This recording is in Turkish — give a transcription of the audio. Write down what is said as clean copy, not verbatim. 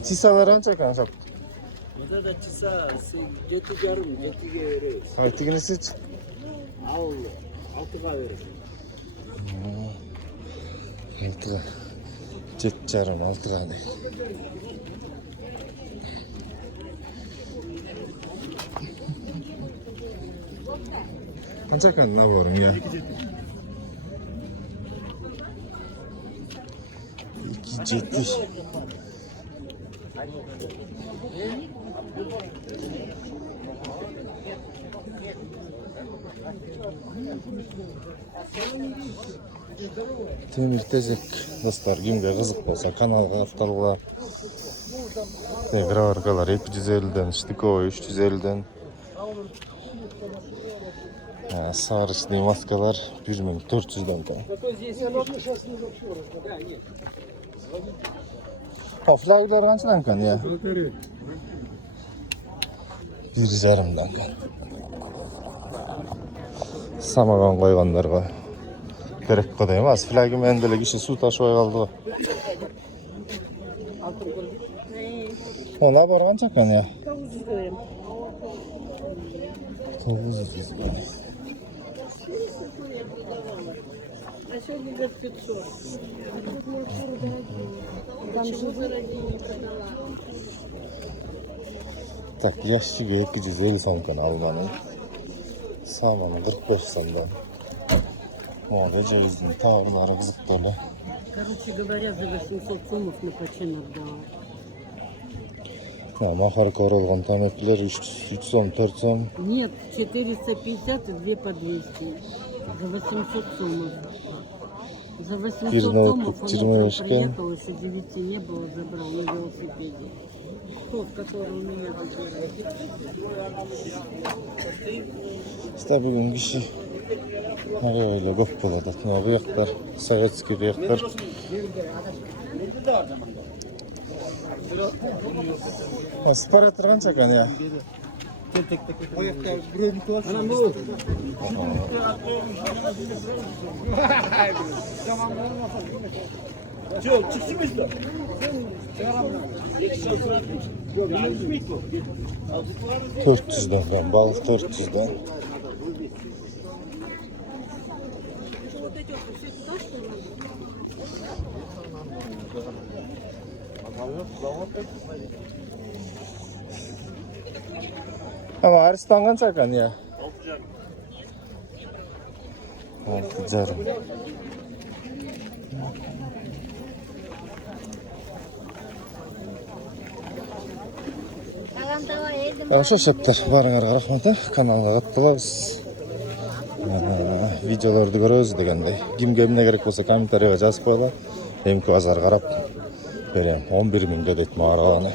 Tisalar ancha kan sap. Burada da çisa 7,5 7'ye veriyoruz. Aytiginisiz. Al 6'ga veriyoruz. 6'ga. 7,5 6'ga değil. Ancha kan ne varım ya? 2,70. Temir tezek dostlar, kimge kızık bolsa kanalga kaptalgıla. Gravarkalar 250'den, Stikoy 350'den. Sarışlı maskalar 1400'den tamam. Flaglar kaçtan kan ya? 1,5'dan kan. Samagan koyganlarga gerek kadar emas. Flagi mendele kişi su taşıya kaldı. Ona bargan çakan ya. 900 koyayım. 900. А сегодня говорит 500. Там же Tak yaşlı 250 son Almanı. Samanı 45 sondan. Orada cevizin tavırları kızık dolu. Короче говоря, за 800 сомов на починок дала. Mahar korulgan tamekler 3 som 4 som. Нет, 450 и 2 по 200. За 800 сомов. За 800 Bir сомов notluk он 25 утром приехал, еще 9 не было, забрал на велосипеде. Тот, который у меня забирает. İşte bugün kişi öyle gök buladı. Bu yaklar, Sovetski bir yaklar. Spor ettirgen çakan ya. $400'den kan, balık $400'den. Ama Ariston'dan çakan ya. 6,5. Ошо шептер барыңарга рахмат. Каналга каттылабыз. Видеолорду көрөбүз дегендей. Кимге эмне керек болсо комментарийге жазып койгула. Эмки базар карап берем. 11 миңге дейт маараланы.